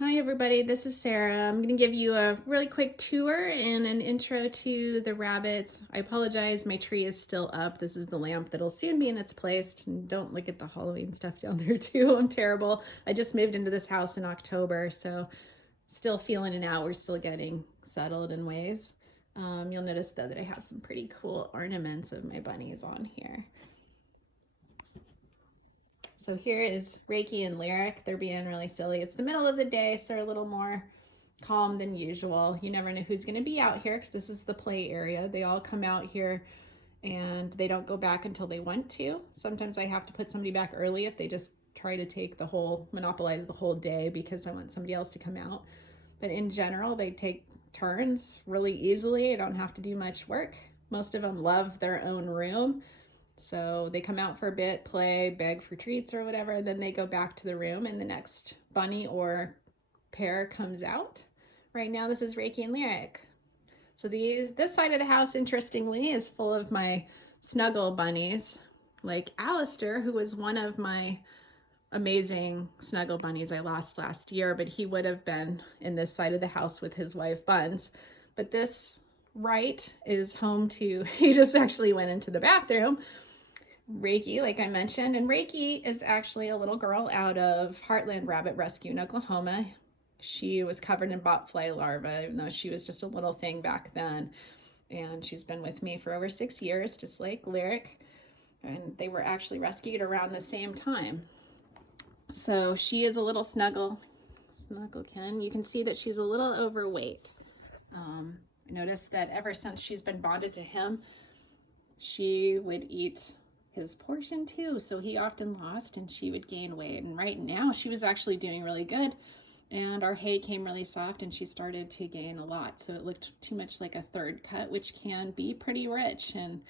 Hi everybody, this is Sarah. I'm going to give you a really quick tour and an intro to the rabbits. I apologize, my tree is still up. This is the lamp that'll soon be in its place. And don't look at the Halloween stuff down there too. I'm terrible. I just moved into this house in October, so still feeling it out. We're still getting settled in ways. You'll notice though that I have some pretty cool ornaments of my bunnies on here. So here is Reiki and Lyric. They're being really silly. It's the middle of the day, so they're a little more calm than usual. You never know who's going to be out here because this is the play area. They all come out here and they don't go back until they want to. Sometimes I have to put somebody back early if they just try to take monopolize the whole day because I want somebody else to come out. But in general, they take turns really easily. I don't have to do much work. Most of them love their own room. So they come out for a bit, play, beg for treats or whatever, and then they go back to the room and the next bunny or pair comes out. Right now this is Reiki and Lyric. So this side of the house, interestingly, is full of my snuggle bunnies, like Alistair, who was one of my amazing snuggle bunnies I lost last year, but he would have been in this side of the house with his wife Buns. But this right is home to, he just actually went into the bathroom, Reiki, like I mentioned, and Reiki is actually a little girl out of Heartland Rabbit Rescue in Oklahoma. She was covered in botfly larvae, even though she was just a little thing back then. And she's been with me for over 6 years, just like Lyric. And they were actually rescued around the same time. So she is a little snugglekin. You can see that she's a little overweight. I noticed that ever since she's been bonded to him, she would eat his portion too, so he often lost and she would gain weight. And right now she was actually doing really good, and our hay came really soft and she started to gain a lot, so it looked too much like a third cut, which can be pretty rich. And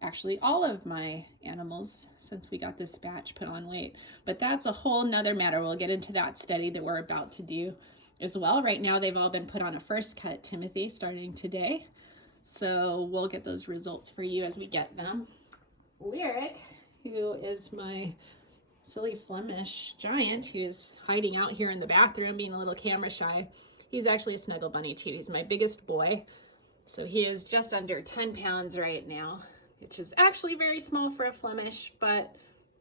actually all of my animals since we got this batch put on weight, but that's a whole nother matter. We'll get into that study that we're about to do as well. Right now they've all been put on a first cut Timothy starting today, so we'll get those results for you as we get them. Lyric, who is my silly Flemish giant, who is hiding out here in the bathroom being a little camera shy. He's actually a snuggle bunny too. He's my biggest boy. So he is just under 10 pounds right now, which is actually very small for a Flemish, but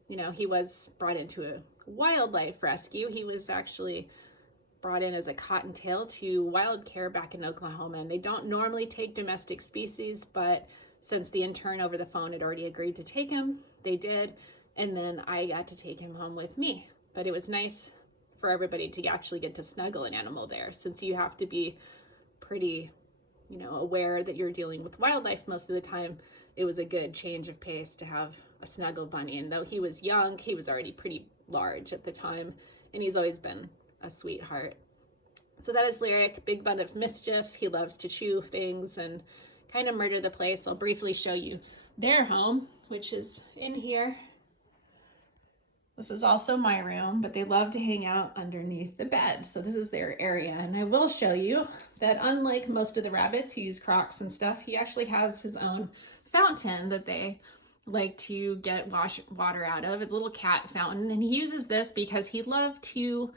you know, he was brought into a wildlife rescue. He was actually brought in as a cottontail to wild care back in Oklahoma, and they don't normally take domestic species, but since the intern over the phone had already agreed to take him, they did, and then I got to take him home with me. But it was nice for everybody to actually get to snuggle an animal there, since you have to be pretty, aware that you're dealing with wildlife most of the time. It was a good change of pace to have a snuggle bunny, and though he was young, he was already pretty large at the time, and he's always been a sweetheart. So that is Lyric, big bun of mischief. He loves to chew things and kind of murder the place. I'll briefly show you their home, which is in here. This is also my room, but they love to hang out underneath the bed. So this is their area. And I will show you that unlike most of the rabbits who use Crocs and stuff, he actually has his own fountain that they like to get water out of. It's a little cat fountain. And he uses this because he loved to,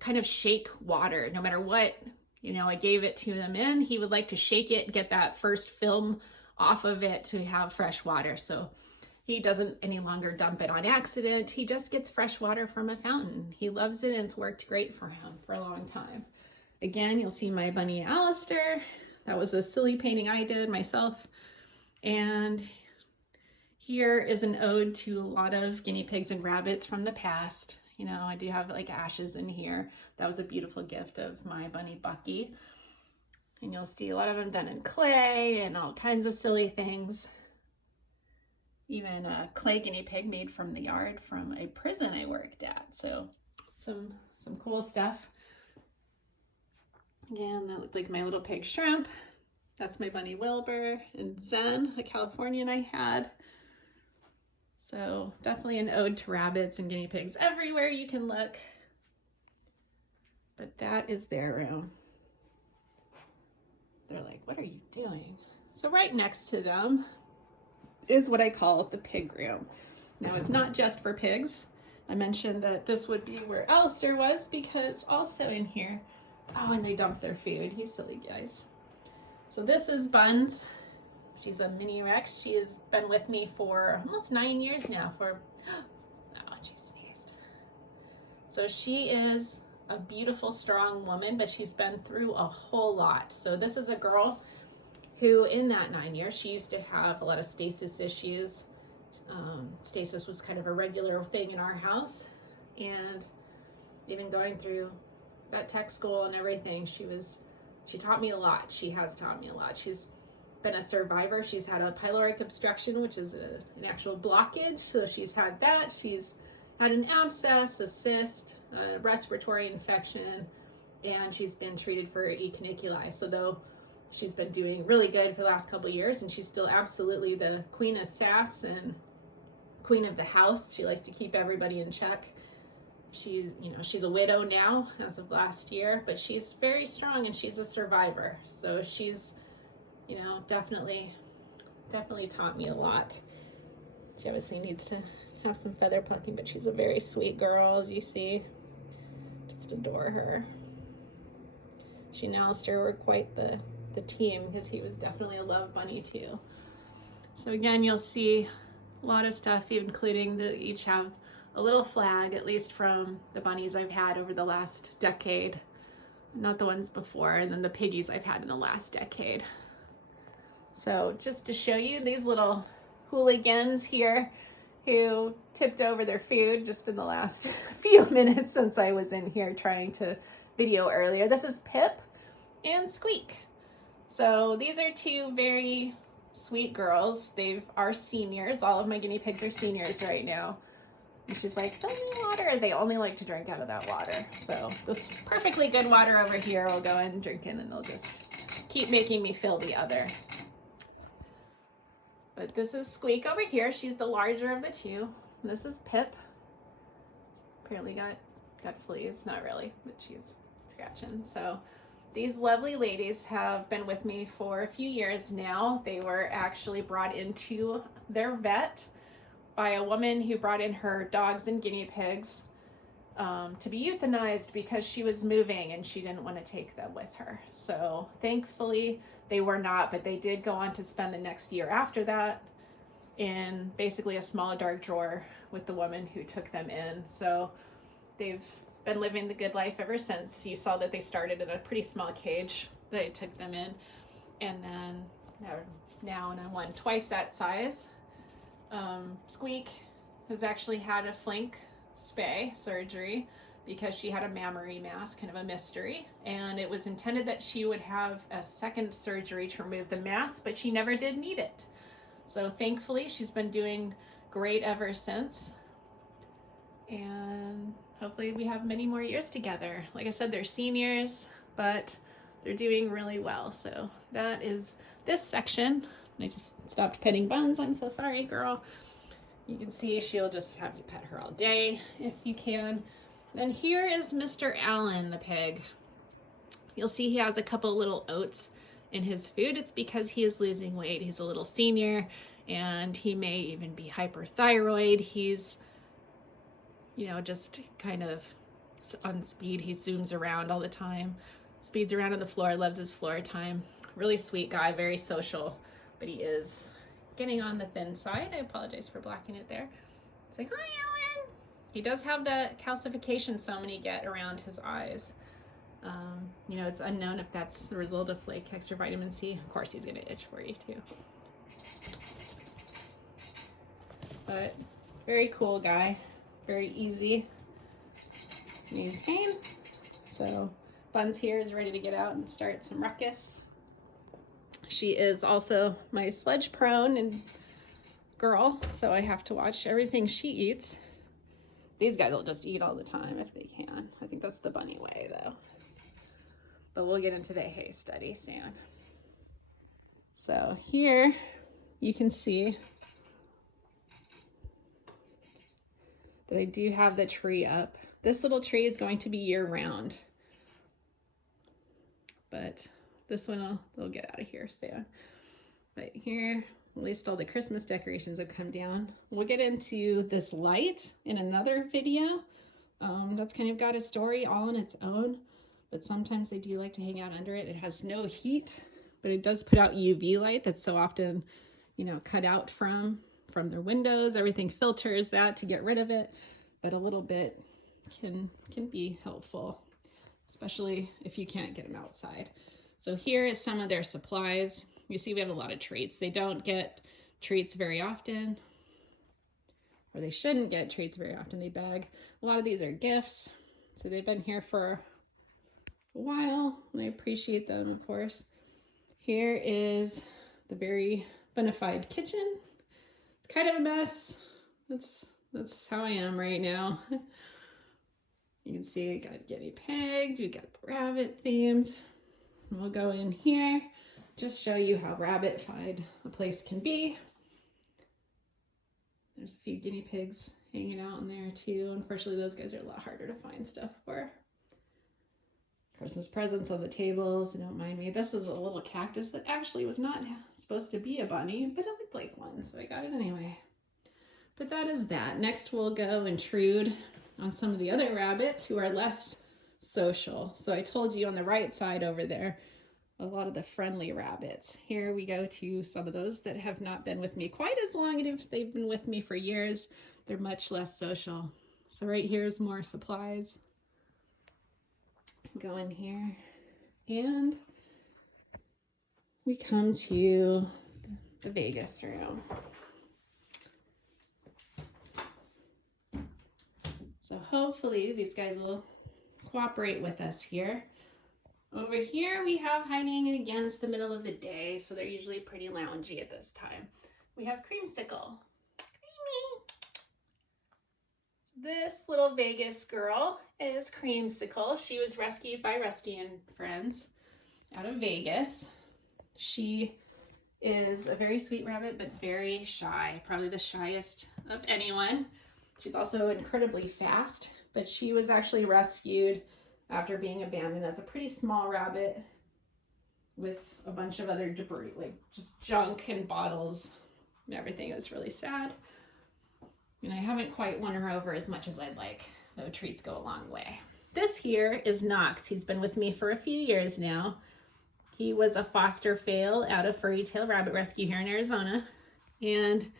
kind of shake water no matter what I gave it to them in. He would like to shake it, get that first film off of it to have fresh water. So he doesn't any longer dump it on accident. He just gets fresh water from a fountain. He loves it, and it's worked great for him for a long time. Again, you'll see my bunny Alistair. That was a silly painting I did myself. And here is an ode to a lot of guinea pigs and rabbits from the past. I do have like ashes in here. That was a beautiful gift of my bunny Bucky. And you'll see a lot of them done in clay and all kinds of silly things. Even a clay guinea pig made from the yard from a prison I worked at. So some cool stuff. Again, that looked like my little pig Shrimp. That's my bunny Wilbur and Zen, a Californian I had. So definitely an ode to rabbits and guinea pigs everywhere you can look. But that is their room. They're like, what are you doing? So right next to them is what I call the pig room. Now it's not just for pigs. I mentioned that this would be where Alistair was because also in here, oh, and they dumped their food. You silly guys. So this is Buns. She's a mini Rex. She has been with me for almost 9 years now. Oh, she sneezed. So she is a beautiful, strong woman, but she's been through a whole lot. So this is a girl who in that 9 years, she used to have a lot of stasis issues. Stasis was kind of a regular thing in our house. And even going through vet tech school and everything, she taught me a lot. She has taught me a lot. She's been a survivor. She's had a pyloric obstruction, which is an actual blockage. So she's had that. She's had an abscess, a cyst, a respiratory infection, and she's been treated for E. caniculi. So though she's been doing really good for the last couple of years, and she's still absolutely the queen of sass and queen of the house. She likes to keep everybody in check. She's a widow now as of last year, but she's very strong and she's a survivor. So she's, definitely taught me a lot. She obviously needs to have some feather plucking, but she's a very sweet girl, as you see. Just adore her. She and Alistair were quite the team because he was definitely a love bunny too. So again, you'll see a lot of stuff, including they each have a little flag, at least from the bunnies I've had over the last decade, not the ones before, and then the piggies I've had in the last decade. So just to show you these little hooligans here who tipped over their food just in the last few minutes since I was in here trying to video earlier. This is Pip and Squeak. So these are two very sweet girls. They are seniors. All of my guinea pigs are seniors right now. And she's like, fill me water. They only like to drink out of that water. So this perfectly good water over here will go in drinking, and they'll just keep making me fill the other. But this is Squeak over here. She's the larger of the two. And this is Pip. Apparently got fleas. Not really, but she's scratching. So these lovely ladies have been with me for a few years now. They were actually brought into their vet by a woman who brought in her dogs and guinea pigs to be euthanized because she was moving and she didn't want to take them with her. So thankfully they were not, but they did go on to spend the next year after that in basically a small dark drawer with the woman who took them in. So they've been living the good life ever since. You saw that they started in a pretty small cage that I took them in, and then they're now in a one twice that size. Squeak has actually had a flank spay surgery because she had a mammary mass, kind of a mystery, and it was intended that she would have a second surgery to remove the mass, but she never did need it. So thankfully she's been doing great ever since, and hopefully we have many more years together. Like I said, they're seniors, but they're doing really well. So that is this section. I just stopped petting Buns. I'm so sorry, girl. You can see she'll just have you pet her all day if you can. Then here is Mr. Allen, the pig. You'll see he has a couple little oats in his food. It's because he is losing weight. He's a little senior and he may even be hyperthyroid. He's, just kind of on speed. He zooms around all the time, speeds around on the floor, loves his floor time. Really sweet guy, very social, but he is getting on the thin side. I apologize for blacking it there. It's like, hi, Alan. He does have the calcification so many get around his eyes. It's unknown if that's the result of flake extra vitamin C. Of course, he's gonna itch for you too. But very cool guy, very easy to maintain. So Buns here is ready to get out and start some ruckus. She is also my sledge prone and girl, so I have to watch everything she eats. These guys will just eat all the time if they can. I think that's the bunny way though. But we'll get into the hay study soon. So here you can see that I do have the tree up. This little tree is going to be year round, but this one they'll get out of here soon. But here At least all the Christmas decorations have come down. We'll get into this light in another video. That's kind of got a story all on its own, but sometimes they do like to hang out under it. It has no heat, but it does put out UV light that's so often, you know, cut out from their windows. Everything filters that to get rid of it, but a little bit can be helpful, especially if you can't get them outside. So here is some of their supplies. You see we have a lot of treats. They don't get treats very often, or they shouldn't get treats very often. They bag. A lot of these are gifts. So they've been here for a while, and I appreciate them, of course. Here is the very bona fide kitchen. It's kind of a mess. That's how I am right now. You can see we got guinea pigs, we got the rabbit themed. We'll go in here, just show you how rabbit-fied a place can be. There's a few guinea pigs hanging out in there too. Unfortunately, those guys are a lot harder to find stuff for. Christmas presents on the tables, don't mind me. This is a little cactus that actually was not supposed to be a bunny, but it looked like one, so I got it anyway. But that is that. Next, we'll go intrude on some of the other rabbits who are less social. So I told you on the right side over there, a lot of the friendly rabbits. Here we go to some of those that have not been with me quite as long, and if they've been with me for years, they're much less social. So right here is more supplies. Go in here, and we come to the Vegas room. So hopefully these guys will cooperate with us here. Over here we have hiding against the middle of the day, so they're usually pretty loungy at this time. We have Creamsicle. Creamy. This little Vegas girl is Creamsicle. She was rescued by Rusty and friends out of Vegas. She is a very sweet rabbit, but very shy, probably the shyest of anyone. She's also incredibly fast, but she was actually rescued after being abandoned as a pretty small rabbit with a bunch of other debris, like just junk and bottles and everything. It was really sad. And I haven't quite won her over as much as I'd like, though treats go a long way. This here is Knox. He's been with me for a few years now. He was a foster fail out of Furry Tail Rabbit Rescue here in Arizona. And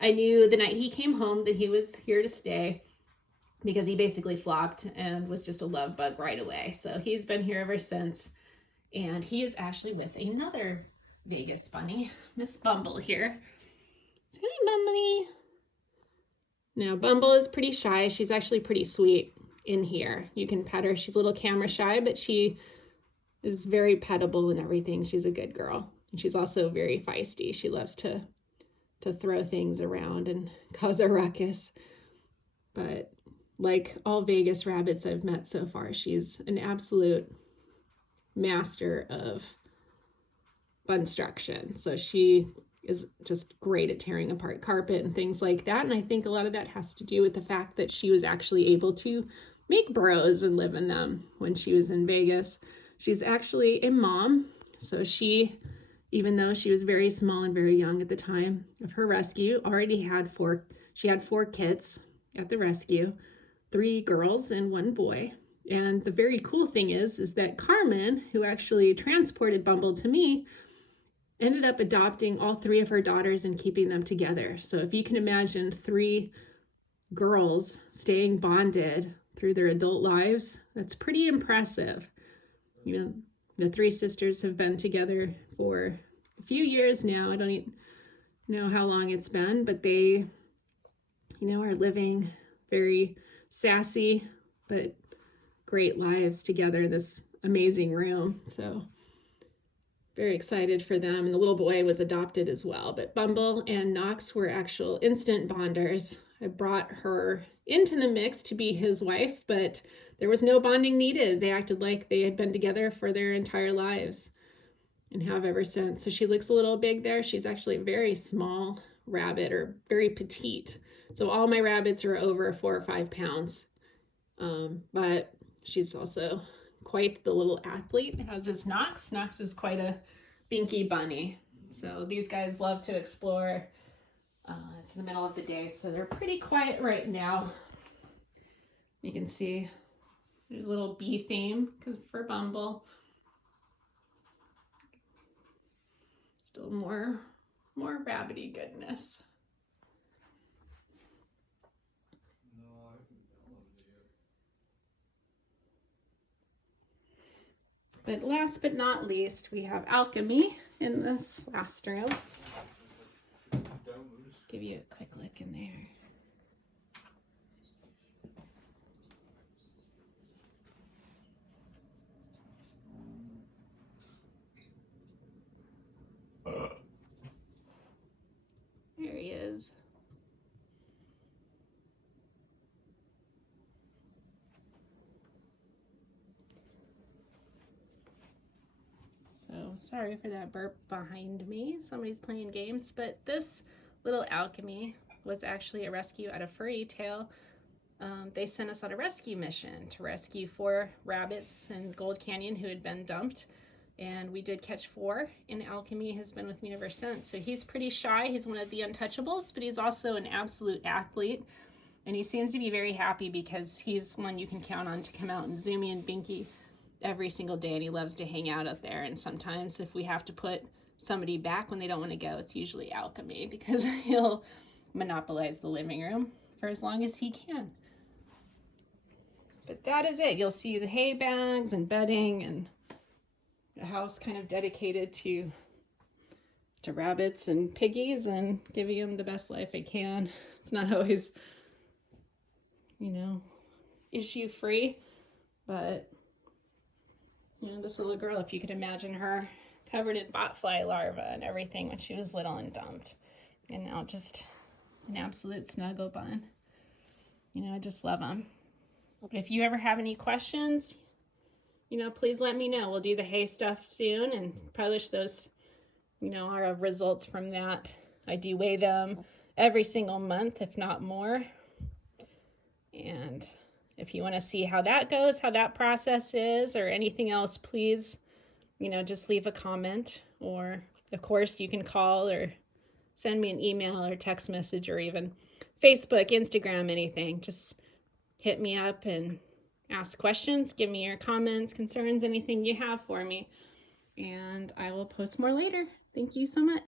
I knew the night he came home that he was here to stay because he basically flopped and was just a love bug right away. So he's been here ever since. And he is actually with another Vegas bunny, Miss Bumble here. Hi, Bumbly. Now, Bumble is pretty shy. She's actually pretty sweet in here. You can pet her. She's a little camera shy, but she is very pettable and everything. She's a good girl. And she's also very feisty. She loves to throw things around and cause a ruckus. But like all Vegas rabbits I've met so far, she's an absolute master of bunstruction. So she is just great at tearing apart carpet and things like that. And I think a lot of that has to do with the fact that she was actually able to make burrows and live in them when she was in Vegas. She's actually a mom. So she, even though she was very small and very young at the time of her rescue, already had four kids at the rescue, 3 girls and 1 boy. And the very cool thing is that Carmen, who actually transported Bumble to me, ended up adopting all 3 of her daughters and keeping them together. So if you can imagine 3 girls staying bonded through their adult lives, that's pretty impressive. You know, the 3 sisters have been together for a few years now. I don't even know how long it's been, but they, are living very sassy but great lives together in this amazing room. So very excited for them. And the little boy was adopted as well. But Bumble and Knox were actual instant bonders. I brought her into the mix to be his wife, but there was no bonding needed. They acted like they had been together for their entire lives and have ever since. So she looks a little big there. She's actually a very small rabbit, or very petite. So all my rabbits are over 4 or 5 pounds. But she's also quite the little athlete, as is Knox. Knox is quite a binky bunny. So these guys love to explore. It's in the middle of the day, so they're pretty quiet right now. You can see there's a little bee theme for Bumble. Still more rabbity goodness. But last but not least, we have alchemy in this last room. Give you a quick look in there. There he is. So sorry for that burp behind me. Somebody's playing games, but this little alchemy was actually a rescue out of Furry Tale. They sent us on a rescue mission to rescue 4 rabbits in Gold Canyon who had been dumped. And we did catch 4, and Alchemy has been with me ever since. So he's pretty shy. He's one of the untouchables, but he's also an absolute athlete. And he seems to be very happy because he's one you can count on to come out and Zoomy and Binky every single day, and he loves to hang out there. And sometimes if we have to put somebody back when they don't want to go, it's usually Alchemy because he'll monopolize the living room for as long as he can. But that is it. You'll see the hay bags and bedding and a house kind of dedicated to rabbits and piggies and giving them the best life I can. It's not always, you know, issue free, but you know, this little girl, if you could imagine her covered in botfly larvae and everything when she was little and dumped, and now just an absolute snuggle bun. You know, I just love them. But if you ever have any questions, you know, please let me know. We'll do the hay stuff soon and publish those, you know, our results from that. I do weigh them every single month, if not more. And if you want to see how that goes, how that process is, or anything else, please, you know, just leave a comment. Or, of course, you can call or send me an email or text message or even Facebook, Instagram, anything. Just hit me up and ask questions, give me your comments, concerns, anything you have for me, and I will post more later. Thank you so much.